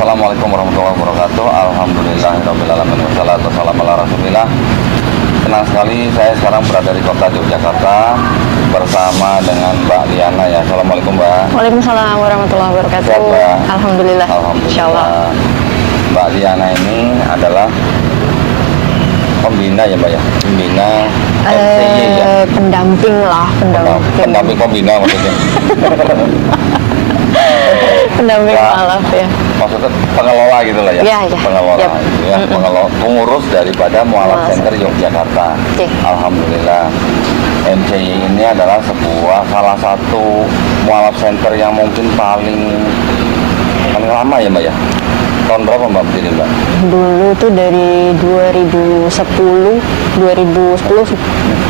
Assalamualaikum warahmatullahi wabarakatuh. Alhamdulillahirrahmanirrahim. Wassalatu wassalamu ala rasulillah. Senang sekali saya sekarang berada di kota Yogyakarta bersama dengan Mbak Liana ya. Assalamualaikum Mbak. Waalaikumsalam warahmatullahi wabarakatuh. Sehat, Mbak? Alhamdulillah. Insyaallah. Mbak Liana ini adalah pembina ya Mbak ya? Pembina MCY ya? Pendamping lah, Pendamping pembina maksudnya. Pendamping mualaf ya. Maksudnya pengelola gitu lah ya? Iya, iya. Pengelola Yap. gitu ya. Pengelola, pengurus daripada Mualaf Mualaf Center Yogyakarta. Oke. Alhamdulillah. MCY ini adalah salah satu Mualaf Center yang mungkin paling lama ya Mbak ya? Tahun berapa Mbak berdiri Mbak? Dulu tuh dari 2010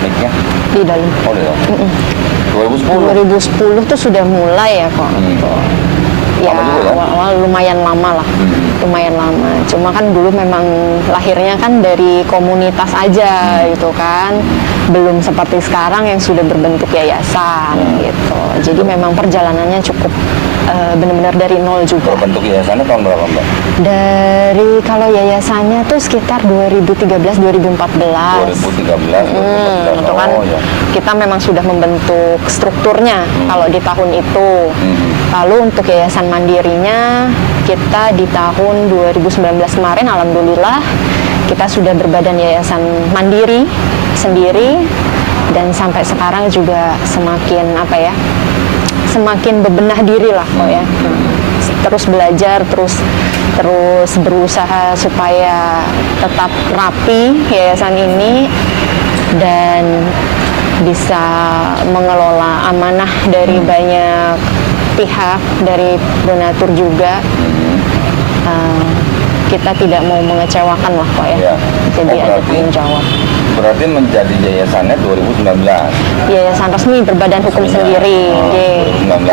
Mic-nya? di dalam. Oh di dalam. 2010? 2010 tuh sudah mulai ya kok. Ya Lama juga, kan? awal-awal lumayan lama lah. Lumayan lama. Cuma kan dulu memang lahirnya kan dari komunitas aja gitu kan. Belum seperti sekarang yang sudah berbentuk yayasan gitu. Jadi memang perjalanannya cukup benar-benar dari nol juga. Berbentuk yayasannya tahun berapa Mbak? Dari kalau yayasannya tuh sekitar 2013-2014. 2013. Itu kan Oh, ya. kita memang sudah membentuk strukturnya kalau di tahun itu. Lalu untuk yayasan mandirinya kita di tahun 2019 kemarin alhamdulillah kita sudah berbadan yayasan mandiri sendiri dan sampai sekarang juga semakin semakin bebenah diri lah kok ya. Terus belajar, terus berusaha supaya tetap rapi yayasan ini dan bisa mengelola amanah dari banyak pihak, dari donatur juga. Kita tidak mau mengecewakan lah kok ya. Ya. Jadi ada Berarti tanggung jawab. Berarti menjadi yayasannya 2019. Yayasan resmi berbadan hukum sendiri. Oh, Oke. 2019.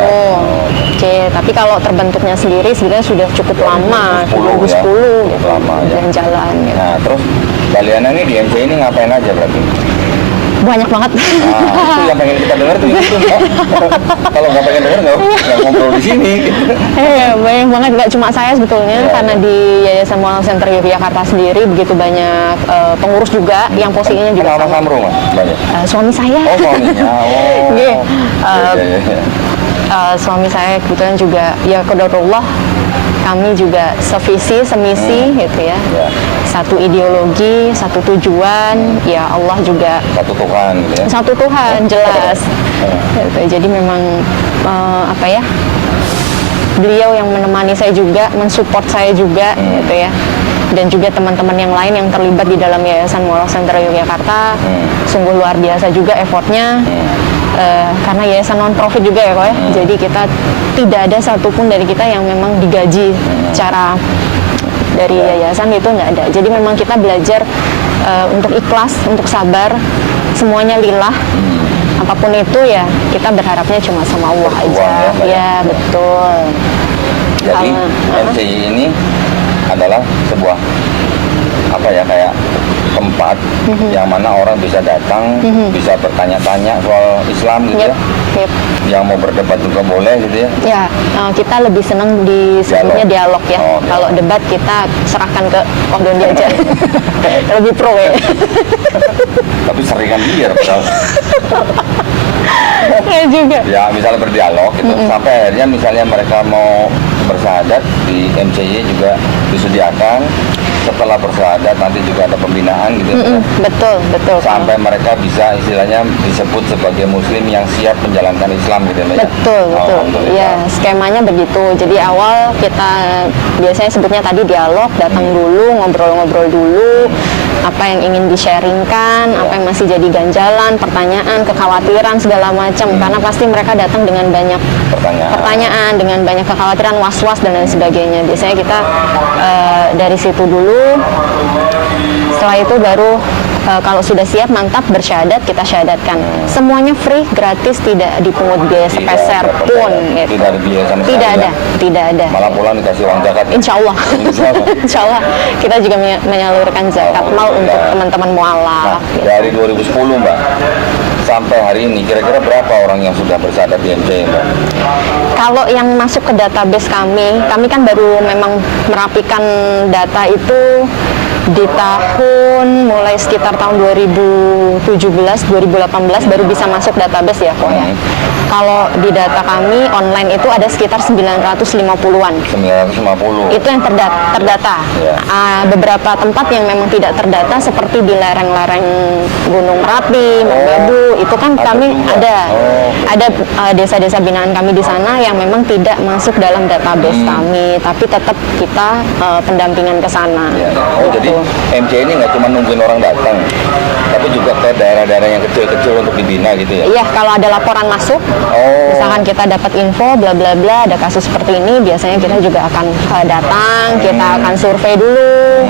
Oke, tapi kalau terbentuknya sendiri sebenarnya sudah cukup lama, 2010 ya. Cukup lama ya. jalan ya. Nah, terus Mbak Liana ini di MCY ini ngapain aja berarti? Banyak banget. Nah, itu yang pengen kita dengar tuh itu Mbak. Kalau nggak pengen dengar nggak ngobrol di sini. Banyak banget, nggak cuma saya sebetulnya, karena di Yayasan Mualaf Center Yogyakarta sendiri begitu banyak pengurus juga yang posisinya juga Kenal sama rumah banyak. suami saya. Oh suaminya. Oh. Nggih. Iya. Suami saya kebetulan juga ya qadarullah kami juga sevisi, semisi gitu ya. Ya. Satu ideologi, satu tujuan, ya Allah juga Satu Tuhan gitu ya. satu Tuhan jelas. Gitu. Jadi memang beliau yang menemani saya juga, mensupport saya juga gitu ya. Dan juga teman-teman yang lain yang terlibat di dalam Yayasan Mualaf Center Yogyakarta, sungguh luar biasa juga effortnya. Karena yayasan non profit juga ya kok ya. Jadi kita tidak ada satupun dari kita yang memang digaji secara dari yayasan, itu nggak ada. Jadi memang kita belajar untuk ikhlas, untuk sabar, semuanya lillah. Apapun itu ya kita berharapnya cuma sama Allah aja. Ya betul. Jadi MCY ini adalah sebuah kayak tempat yang mana orang bisa datang, bisa bertanya-tanya soal Islam gitu ya. Yep. Yang mau berdebat juga boleh gitu ya. Ya, kita lebih senang disebutnya dialog ya. Oh, kalau debat kita serahkan ke Koh Dondi aja. Lebih pro ya. Tapi seringan biar Ya juga. ya misalnya berdialog gitu sampai akhirnya misalnya mereka mau bersyahadat di MCY juga disediakan. Setelah bersyahadat nanti juga ada pembinaan gitu ya. Betul. Sampai mereka bisa istilahnya disebut sebagai muslim yang siap menjalankan Islam gitu ya. Betul. Ya, skemanya begitu. Jadi awal kita biasanya sebutnya tadi dialog, datang dulu, ngobrol-ngobrol dulu, apa yang ingin di-sharingkan, apa yang masih jadi ganjalan, pertanyaan, kekhawatiran segala macam. Karena pasti mereka datang dengan banyak pertanyaan, dengan banyak kekhawatiran, was-was dan lain sebagainya. Biasanya kita dari situ dulu. Setelah itu baru kalau sudah siap mantap bersyahadat kita syahadatkan. Semuanya free, gratis, tidak dipungut biaya sepeser pun. Gitu. Tidak ada biaya sama sekali. Tidak ada. Malah pulang dikasih uang zakat. Insya Allah. Insya Allah kita juga menyalurkan zakat mal untuk teman-teman mualaf. Nah, dari 2010 Mbak sampai hari ini kira-kira berapa orang yang sudah bersyahadat di MCI, Mbak? Kalau yang masuk ke database kami kan baru memang merapikan data itu di tahun mulai sekitar tahun 2017, 2018 baru bisa masuk database ya kok ya. Kalau di data kami online itu ada sekitar 950-an. 950. Itu yang terdata. Ya. Beberapa tempat yang memang tidak terdata seperti di lereng-lereng Gunung Merapi, Merbabu, itu kan kami juga. ada desa-desa binaan kami di sana yang memang tidak masuk dalam database kami, tapi tetap kita pendampingan ke sana. Ya. Oh, Gitu. jadi MCI ini nggak cuma nungguin orang datang, tapi juga ke daerah-daerah yang kecil-kecil untuk dibina gitu ya? Iya, kalau ada laporan masuk, misalkan kita dapat info bla bla bla ada kasus seperti ini, biasanya kita juga akan datang, kita akan survei dulu,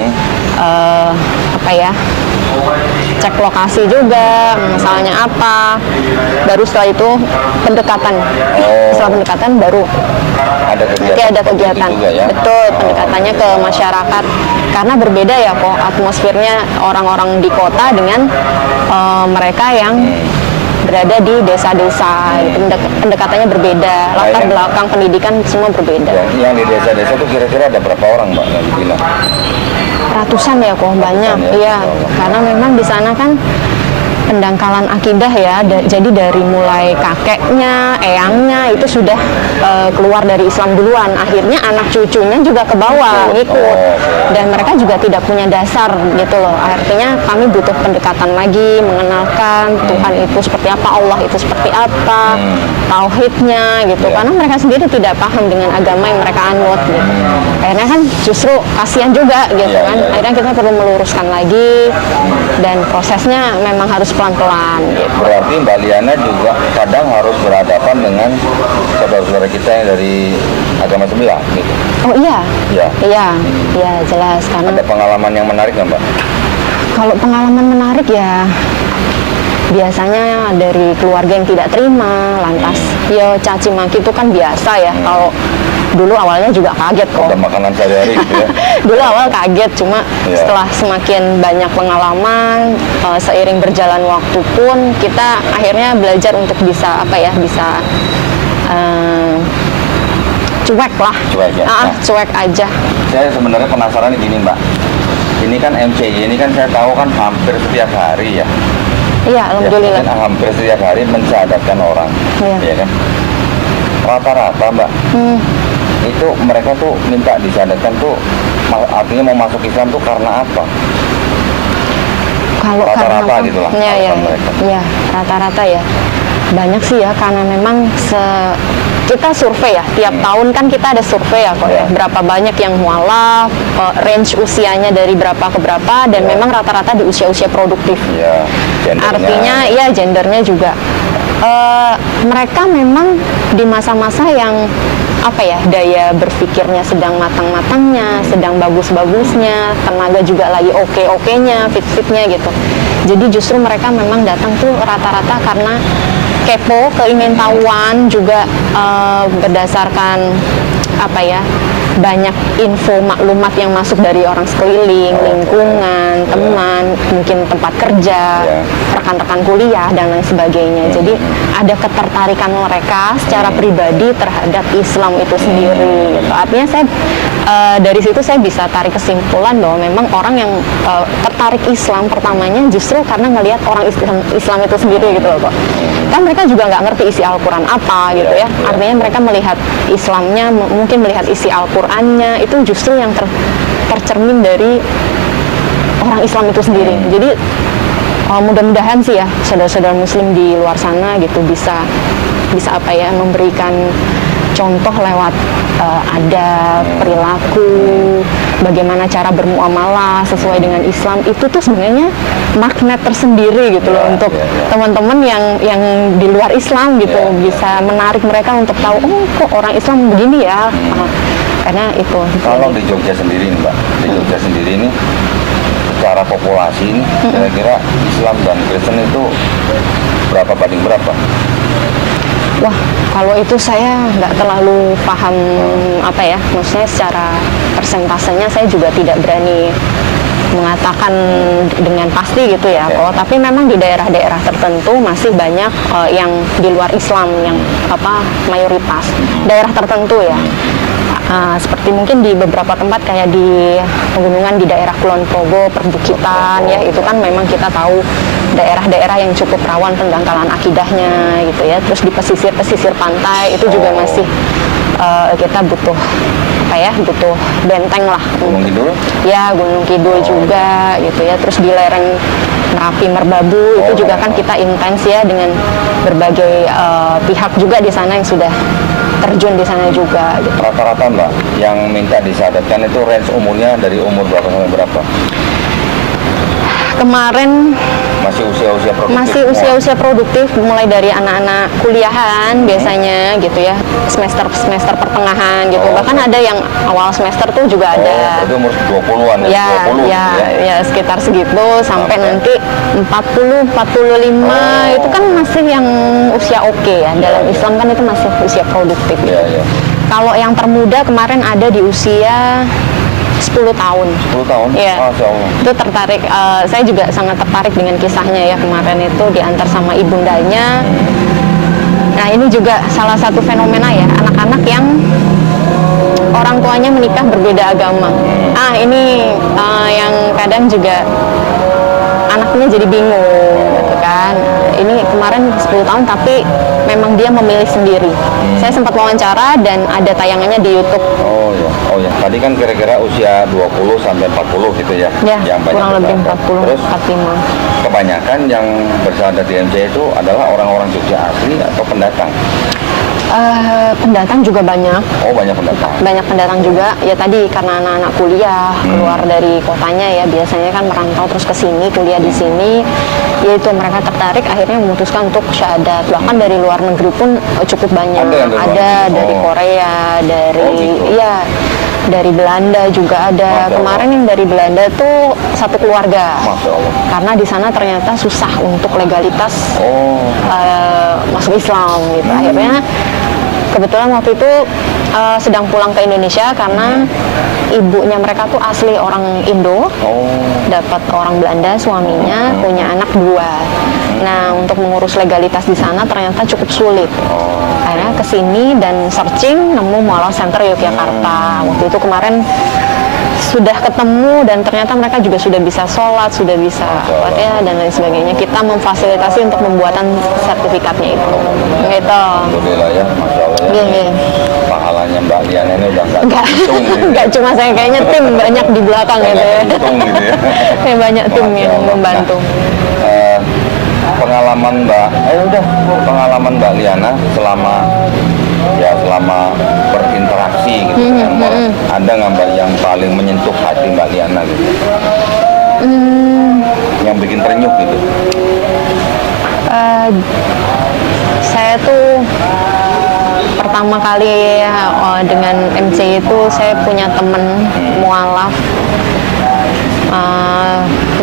apa ya, cek lokasi juga, masalahnya apa, baru setelah itu pendekatan. Setelah pendekatan baru Ada kegiatan. nanti ada seperti itu kegiatan, juga ya? betul, pendekatannya ke masyarakat, karena berbeda ya kok atmosfernya orang-orang di kota dengan mereka yang berada di desa-desa. Gitu. Pendekatannya berbeda, latar yang- belakang pendidikan semua berbeda. Yang di desa-desa itu kira-kira ada berapa orang, Mbak, yang dibina? Ratusan ya kok, banyak. ya? Iya, karena memang di sana kan pendangkalan akidah ya, jadi dari mulai kakeknya, eyangnya itu sudah keluar dari Islam duluan, akhirnya anak cucunya juga ke bawah ngikut, dan mereka juga tidak punya dasar gitu loh. Artinya kami butuh pendekatan lagi, mengenalkan Tuhan itu seperti apa, Allah itu seperti apa, tauhidnya gitu, karena mereka sendiri tidak paham dengan agama yang mereka anut gitu. Akhirnya kan justru kasihan juga gitu kan, akhirnya kita perlu meluruskan lagi, dan prosesnya memang harus pelan-pelan gitu. Berarti Mbak Liana juga kadang harus berhadapan dengan saudara-saudara kita yang dari agama sebelah gitu. Oh iya, Ya. iya jelas, karena Ada pengalaman yang menarik nggak, Mbak? kalau pengalaman menarik ya biasanya dari keluarga yang tidak terima, lantas ya caci maki itu kan biasa ya. Kalau dulu awalnya juga kaget kok. Ada makanan sehari-hari gitu ya? Dulu awal kaget, cuma Iya. setelah semakin banyak pengalaman, seiring berjalan waktu pun kita akhirnya belajar untuk bisa apa ya, bisa cuek lah. Cuek ya? Nah. Cuek aja. Saya sebenarnya penasaran gini, Mbak. Ini kan MCI, ini kan saya tahu kan hampir setiap hari ya. Iya, alhamdulillah. Ya, hampir setiap hari mensyahadatkan orang. Iya. Ya kan? Rata-rata, Mbak, itu mereka tuh minta disyahadatkan tuh artinya mau masuk Islam tuh karena apa? Kalau Rata-rata karena gitu lah, ya, alasan mereka. ya, rata-rata ya. Banyak sih ya, karena memang kita survei ya, tiap tahun kan kita ada survei ya kok ya, berapa banyak yang mualaf, range usianya dari berapa ke berapa, dan memang rata-rata di usia-usia produktif. Ya, gendernya. Artinya ya gendernya juga. Mereka memang di masa-masa yang apa ya, daya berpikirnya sedang matang-matangnya, sedang bagus-bagusnya, tenaga juga lagi oke-okenya, fit-fitnya gitu. Jadi justru mereka memang datang tuh rata-rata karena kepo, keingintahuan juga, berdasarkan apa ya, banyak info maklumat yang masuk dari orang sekeliling, lingkungan, teman, mungkin tempat kerja, rekan-rekan kuliah dan lain sebagainya. Jadi ada ketertarikan mereka secara pribadi terhadap Islam itu sendiri. Gitu. Artinya saya dari situ saya bisa tarik kesimpulan bahwa memang orang yang tertarik Islam pertamanya justru karena ngelihat orang Islam itu sendiri gitu loh kok. Kan mereka juga nggak ngerti isi Al-Quran apa gitu ya. Artinya mereka melihat Islamnya, mungkin melihat isi Al-Qurannya itu justru yang tercermin dari orang Islam itu sendiri. Jadi mudah-mudahan sih ya saudara-saudara Muslim di luar sana gitu bisa apa ya, memberikan contoh lewat adab, perilaku, bagaimana cara bermuamalah sesuai dengan Islam, itu tuh sebenarnya magnet tersendiri gitu loh untuk teman-teman yang di luar Islam gitu, bisa menarik mereka untuk tahu, oh kok orang Islam begini ya. Karena itu. Kalau di Jogja sendiri nih, Mbak, di Jogja sendiri ini secara populasi ini kira-kira Islam dan Kristen itu berapa banding berapa? Wah, kalau itu saya nggak terlalu paham apa ya, maksudnya secara persentasenya saya juga tidak berani mengatakan dengan pasti gitu ya. Oh, tapi memang di daerah-daerah tertentu masih banyak yang di luar Islam yang mayoritas. Daerah tertentu ya. Seperti mungkin di beberapa tempat kayak di pegunungan di daerah Kulon Progo, perbukitan ya, itu kan memang kita tahu daerah-daerah yang cukup rawan pendangkalan akidahnya gitu ya. Terus di pesisir pantai itu juga masih kita butuh butuh benteng lah. Gunung Kidul? Ya, Gunung Kidul juga gitu ya. Terus di lereng Merapi, Merbabu itu juga kan kita intens ya dengan berbagai pihak juga di sana yang sudah terjun di sana juga. Gitu. Rata-rata Mbak yang minta disadatkan itu range umurnya dari umur berapa sampai berapa? Kemarin masih usia-usia produktif? Masih usia-usia produktif, mulai dari anak-anak kuliahan biasanya gitu ya, semester pertengahan gitu. Bahkan ada yang awal semester tuh juga ada. Itu umur 20-an ya? 20 ya sekitar segitu sampai nanti 40, 45 itu kan masih yang usia oke ya. Dalam Islam kan itu masih usia produktif. Kalau yang termuda kemarin ada di usia 10 tahun. 10 tahun? Iya. Masya Allah. Itu tertarik, saya juga sangat tertarik dengan kisahnya ya. Kemarin itu diantar sama ibundanya. Nah, ini juga salah satu fenomena ya, anak-anak yang orang tuanya menikah berbeda agama. Ini yang kadang juga anaknya jadi bingung gitu kan. Ini kemarin 10 tahun tapi memang dia memilih sendiri. Saya sempat wawancara dan ada tayangannya di YouTube. Oh ya. Tadi kan kira-kira usia 20 sampai 40 gitu ya. Ya, yang banyak kurang lebih 40, Terus 45. Kebanyakan yang bersyahadat di MCA itu adalah orang-orang Jogja asli atau pendatang? Pendatang juga banyak. Oh, banyak pendatang. Banyak pendatang juga. Ya tadi karena anak-anak kuliah keluar dari kotanya ya, biasanya kan merantau terus ke sini, kuliah di sini. Yaitu mereka tertarik akhirnya memutuskan untuk syahadat. Bahkan dari luar negeri pun cukup banyak. Ada dari Korea, dari Belanda juga ada. Kemarin yang dari Belanda tuh satu keluarga. Masya Allah. Karena di sana ternyata susah untuk legalitas masuk Islam gitu. Akhirnya kebetulan waktu itu sedang pulang ke Indonesia karena ibunya mereka tuh asli orang Indo, dapat orang Belanda, suaminya punya anak 2. Nah, untuk mengurus legalitas di sana ternyata cukup sulit. Akhirnya kesini dan searching nemu Mualaf Center Yogyakarta. Waktu itu kemarin sudah ketemu dan ternyata mereka juga sudah bisa sholat, sudah bisa dan lain sebagainya. Kita memfasilitasi untuk pembuatan sertifikatnya itu. Gitu. Alhamdulillah ya, Masya Allah ya. Pahalanya Mbak Liana ini udah nggak hitung gitu. Nggak cuma saya, kayaknya tim banyak di belakang gitu ya. Gitu ya. Kayak banyak tim yang membantu. Pengalaman Mbak Liana selama berinteraksi gitu ada nggak Mbak yang paling menyentuh hati Mbak Liana gitu? Yang bikin terenyuh gitu? Saya tuh pertama kali dengan MC itu saya punya temen mualaf.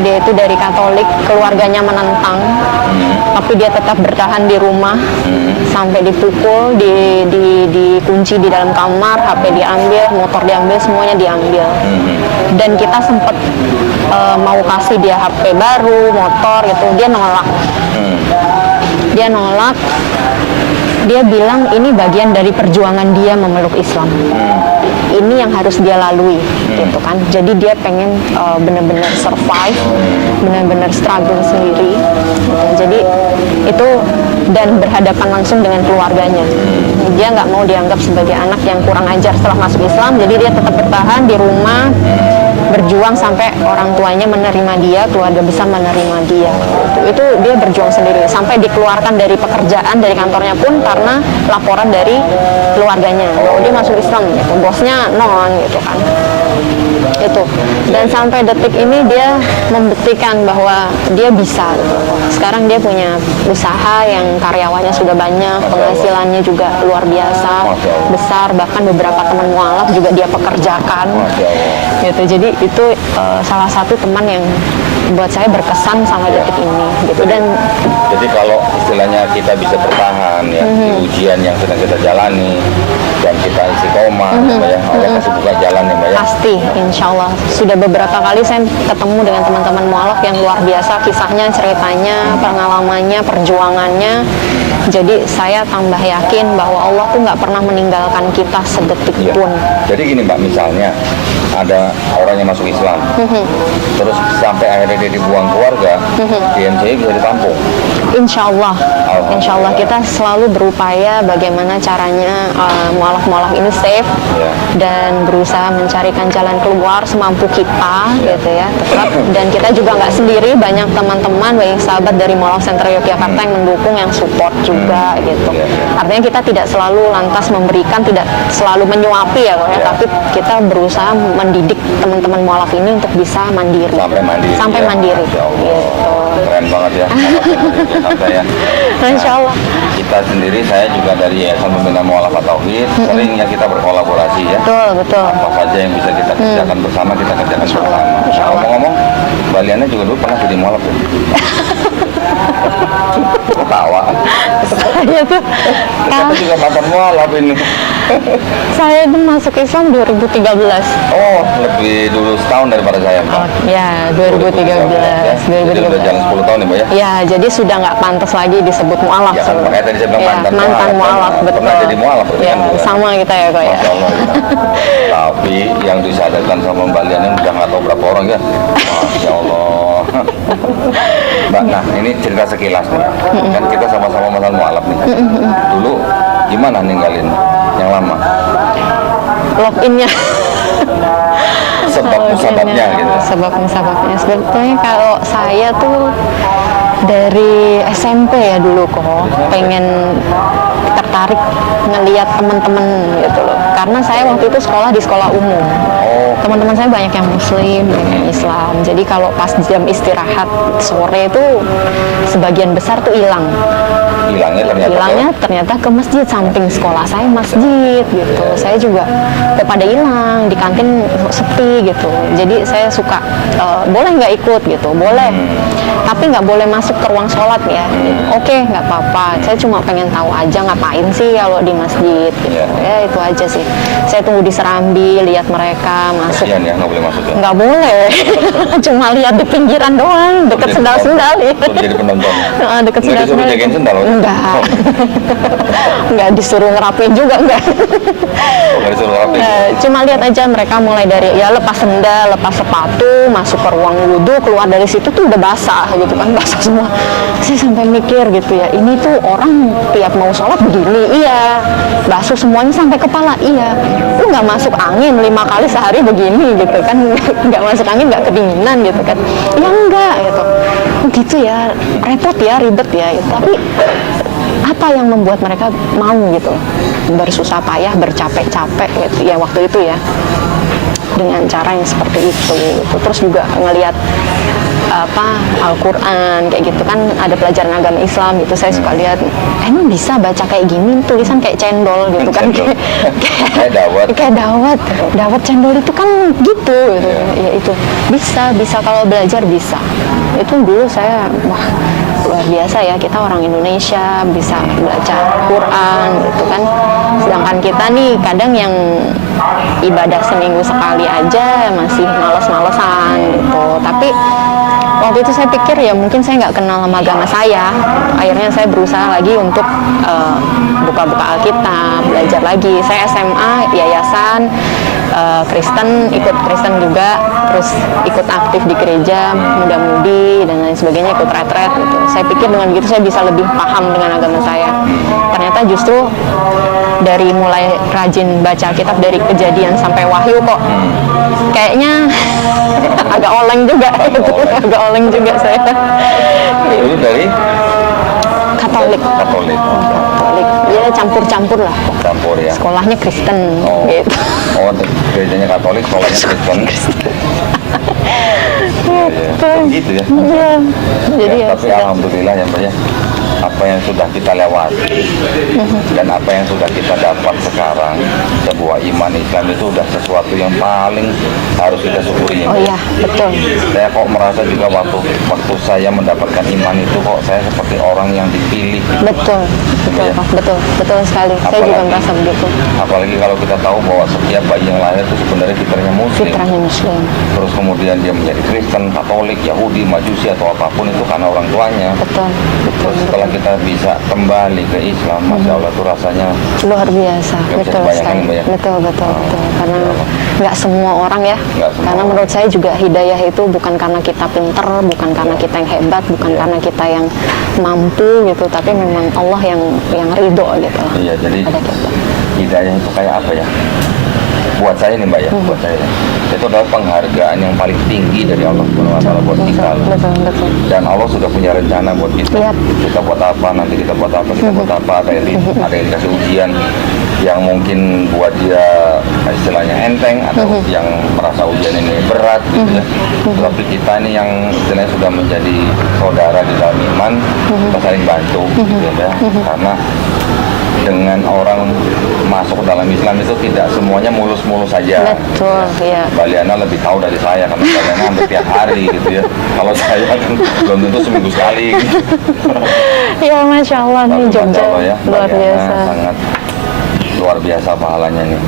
Dia itu dari Katolik, keluarganya menentang, tapi dia tetap bertahan di rumah sampai dipukul, dikunci di dalam kamar, HP diambil, motor diambil, semuanya diambil. Dan kita sempat mau kasih dia HP baru, motor gitu, dia nolak. Dia bilang ini bagian dari perjuangan dia memeluk Islam. Ini yang harus dia lalui, gitu kan. Jadi dia pengen benar-benar survive, benar-benar struggle sendiri. Gitu. Jadi itu dan berhadapan langsung dengan keluarganya. Dia nggak mau dianggap sebagai anak yang kurang ajar setelah masuk Islam. Jadi dia tetap bertahan di rumah, berjuang sampai orang tuanya menerima dia, keluarga besar menerima dia. Itu dia berjuang sendiri sampai dikeluarkan dari pekerjaan, dari kantornya pun karena laporan dari keluarganya bahwa dia masuk Islam gitu. Bosnya non gitu kan. Itu. Dan sampai detik ini dia membuktikan bahwa dia bisa gitu. Sekarang dia punya usaha yang karyawannya sudah banyak, penghasilannya juga luar biasa, besar, bahkan beberapa teman mualaf juga dia pekerjakan. Gitu. Jadi itu salah satu teman yang buat saya berkesan sampai detik ini gitu. Dan jadi kalau istilahnya kita bisa bertahan ya di ujian yang sedang kita jalani, dan kita istiqomah, ya Mbak ya. Allah kasih buka jalan ya Mbak ya. Pasti, insya Allah. Sudah beberapa kali saya ketemu dengan teman-teman mualaf yang luar biasa, kisahnya, ceritanya, pengalamannya, perjuangannya. Jadi saya tambah yakin bahwa Allah tuh nggak pernah meninggalkan kita sedetik Iya. pun. Jadi gini Mbak, misalnya ada orang yang masuk Islam, terus sampai akhirnya dia dibuang keluarga, di MCI bisa ditampung. Insya Allah, insya Allah kita selalu berupaya bagaimana caranya mualaf-mualaf ini safe Ya. dan berusaha mencarikan jalan keluar semampu kita, gitu ya. Tetap, dan kita juga nggak sendiri, banyak teman-teman, banyak sahabat dari Mualaf Center Yogyakarta yang mendukung, yang support juga, gitu. Ya, ya. Artinya kita tidak selalu lantas memberikan, tidak selalu menyuapi ya, kok ya. Ya. Tapi kita berusaha mendidik teman-teman mualaf ini untuk bisa mandiri, Sampai mandiri. sampai ya. mandiri. Masya Allah. Gitu. Keren banget ya. Sampai ya. Insya Allah. Kita sendiri, saya juga dari Yayasan Pembina Mualafat Tauhid, sering ya kita berkolaborasi ya. Betul, betul. Apa saja yang bisa kita kerjakan bersama, kita kerjakan Insya Allah, bersama. insya Allah. Ngomong-ngomong, Mbak Liana juga dulu pernah jadi mualaf ya? Ketawa. Saya tuh Kita juga mantan mualaf ini. saya itu masuk Islam 2013. Oh, lebih dulu setahun daripada saya, Mbak. Ya, 2013. Jadi udah jalan 10 tahun ya, Mbak ya? Ya, jadi sudah nggak pantas lagi disebut mualaf. Ya kan, makanya tadi saya bilang Ya, mantan mualaf, betul. Pernah jadi mualaf berarti Ya, kan juga. sama kita ya, kok ya. Masya Allah. Ya. Tapi yang disadarkan sama Mbak Liana udah nggak tahu berapa orang ya. Masya Allah. Mbak, nah ini cerita sekilas nih. Kan kita sama-sama mantan mualaf nih. Dulu gimana ninggalin yang lama? Login-nya. Sebab musababnya gitu. Sebab musababnya. Sebetulnya kalau saya tuh dari SMP ya dulu kok pengen tertarik ngelihat teman-teman gitu loh. Karena saya waktu itu sekolah di sekolah umum. Oh, Teman-teman saya banyak yang muslim, banyak yang Islam. Jadi kalau pas jam istirahat sore itu sebagian besar tuh hilang. hilangnya Ternyata ke masjid, samping sekolah saya masjid gitu. Saya juga pada hilang, di kantin sepi gitu. Jadi saya suka boleh nggak ikut gitu, boleh. Tapi nggak boleh masuk ke ruang sholat ya. Oke, nggak apa-apa. Saya cuma pengen tahu aja ngapain sih kalau di masjid gitu. Ya itu aja sih. Saya tunggu di Serambi, lihat mereka masuk. Kasihan ya, nggak boleh masuk ya. Nggak boleh, cuma lihat di pinggiran doang, deket Jadi sendal-sendal ya. penonton. Jadi penonton. Deket Nggak disuruh sendal-sendal. jagain sendal? Enggak. Enggak disuruh ngerapiin juga, enggak. Oh, nggak disuruh rapi. Cuma lihat aja mereka mulai dari ya lepas sendal, lepas sepatu, masuk ke ruang wudhu, keluar dari situ tuh udah basah gitu kan, basah semua. Saya sampai mikir gitu ya, ini tuh orang tiap mau sholat begini, iya. Basuh semuanya sampai kepala, iya. Lu nggak masuk angin 5 kali sehari begini gitu kan, nggak masuk angin, nggak kedinginan gitu kan. Ya enggak gitu. Oh, gitu ya, repot ya, ribet ya. Gitu. Tapi apa yang membuat mereka mau gitu bersusah payah, bercapek-capek gitu ya waktu itu ya, dengan cara yang seperti itu gitu. Terus juga ngelihat Al-Quran kayak gitu kan, ada pelajaran agama Islam gitu, saya suka lihat emang bisa baca kayak gini, tulisan kayak cendol gitu kan. Cendol. Kayak dawet. Kayak dawet cendol itu kan gitu. Ya itu bisa kalau belajar bisa. Itu dulu saya wah luar biasa ya, kita orang Indonesia bisa baca Quran gitu kan. Sedangkan kita nih kadang yang ibadah seminggu sekali aja masih males-malesan gitu. Tapi waktu itu saya pikir ya mungkin saya nggak kenal sama agama saya. Akhirnya saya berusaha lagi untuk buka-buka Alkitab, belajar lagi. Saya SMA, yayasan Kristen, ikut Kristen juga, terus ikut aktif di gereja, muda-mudi dan lain sebagainya, ikut retret gitu. Saya pikir dengan begitu saya bisa lebih paham dengan agama saya. Ternyata justru dari mulai rajin baca Alkitab dari Kejadian sampai Wahyu kok kayaknya agak oleng juga gitu. Agak oleng juga saya. Dulu dari Katolik. Katolik. Ya campur-campur lah. Campur ya. Sekolahnya Kristen Oh. gitu. Oh, gerejanya Katolik, sekolahnya Kristen. Iya, iya. Gitu ya. Iya. Jadi ya, Tapi sudah. alhamdulillah ya Mbak ya. apa yang sudah kita lewati dan apa yang sudah kita dapat sekarang, sebuah iman Islam itu udah sesuatu yang paling harus kita syukuri. Oh iya, betul. Saya kok merasa juga waktu saya mendapatkan iman itu kok saya seperti orang yang dipilih. Betul, betul, Ya. Pak. Betul sekali. Saya juga merasa begitu. Apalagi kalau kita tahu bahwa setiap bayi yang lahir itu sebenarnya fitrahnya Muslim. Fitrahnya Muslim. Terus kemudian dia menjadi Kristen, Katolik, Yahudi, Majusi atau apapun itu karena orang tuanya. Betul, betul. Terus setelah kita bisa kembali ke Islam, Masya Allah itu rasanya Luar biasa, Nggak bisa betul dibayangkan, sekali. Mbak, ya? Betul. Karena ya Allah. nggak semua orang ya. Nggak semua Karena orang. menurut saya juga hidayah itu bukan karena kita pinter, bukan karena kita yang hebat, bukan Iya. karena kita yang mampu gitu, tapi memang Allah yang ridho gitu. Iya, jadi Ada gitu. hidayah itu kayak apa ya? Buat saya nih Mbak ya, buat saya itu adalah penghargaan yang paling tinggi dari Allah Subhanahu wa Ta'ala buat kita. Betul. Dan Allah sudah punya rencana buat kita. Iya. Kita buat apa, nanti kita buat apa, kita buat apa. Ada yang dikasih ujian yang mungkin buat dia istilahnya enteng atau yang merasa ujian ini berat gitu ya. Tapi kita ini yang istilahnya sudah menjadi saudara di dalam iman, kita saling bantu gitu ya. Karena dengan orang masuk dalam Islam itu tidak semuanya mulus-mulus saja. Betul, iya. Mbak Liana lebih tahu dari saya karena Mbak Liana hampir tiap hari gitu ya. Kalau saya kan belum tentu seminggu sekali. Gitu. Ya Masya Allah nih Tapi Masya Jogja Allah ya, Mbak luar Liana biasa. sangat luar biasa pahalanya nih.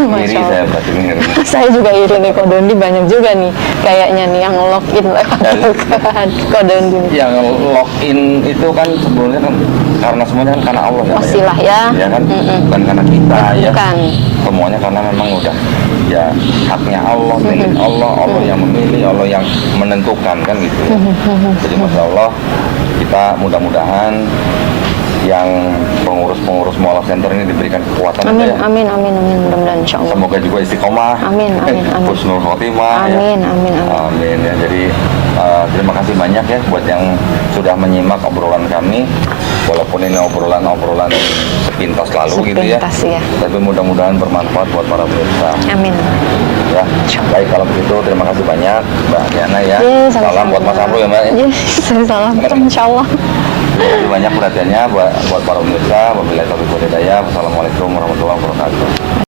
Iri Masya saya Allah. berarti nih. Saya juga iri nih, Kodondi banyak juga nih kayaknya nih yang login lewat Kodondi nih. Yang login itu kan sebenarnya kan karena semuanya kan karena Allah ya. Mbak, ya. Wasilah ya. Ya kan, bukan karena kita ya. Bukan. Semuanya karena memang udah ya haknya Allah, milik Allah, Allah yang memilih, Allah yang menentukan kan gitu ya. Jadi Masya Allah kita mudah-mudahan yang pengurus-pengurus Mualaf Center ini diberikan kekuatan Amin, ya. amin, mudah-mudahan insya Allah. Semoga juga istiqomah. Amin. Husnul khotimah. Amin, Ya. amin. Amin ya. Jadi terima kasih banyak ya buat yang sudah menyimak obrolan kami. Walaupun ini obrolan sepintas lalu gitu ya. Sepintas ya. Tapi mudah-mudahan bermanfaat buat para pemirsa. Amin. Ya, baik kalau begitu terima kasih banyak Mbak Diana ya. Yes, Salam buat Mas Amro ya Mbak. Yes, salam. Insya Allah. Terima kasih banyak perhatiannya buat para pemirsa. Wabillahi taufiq wal hidayah. Wassalamualaikum warahmatullahi wabarakatuh.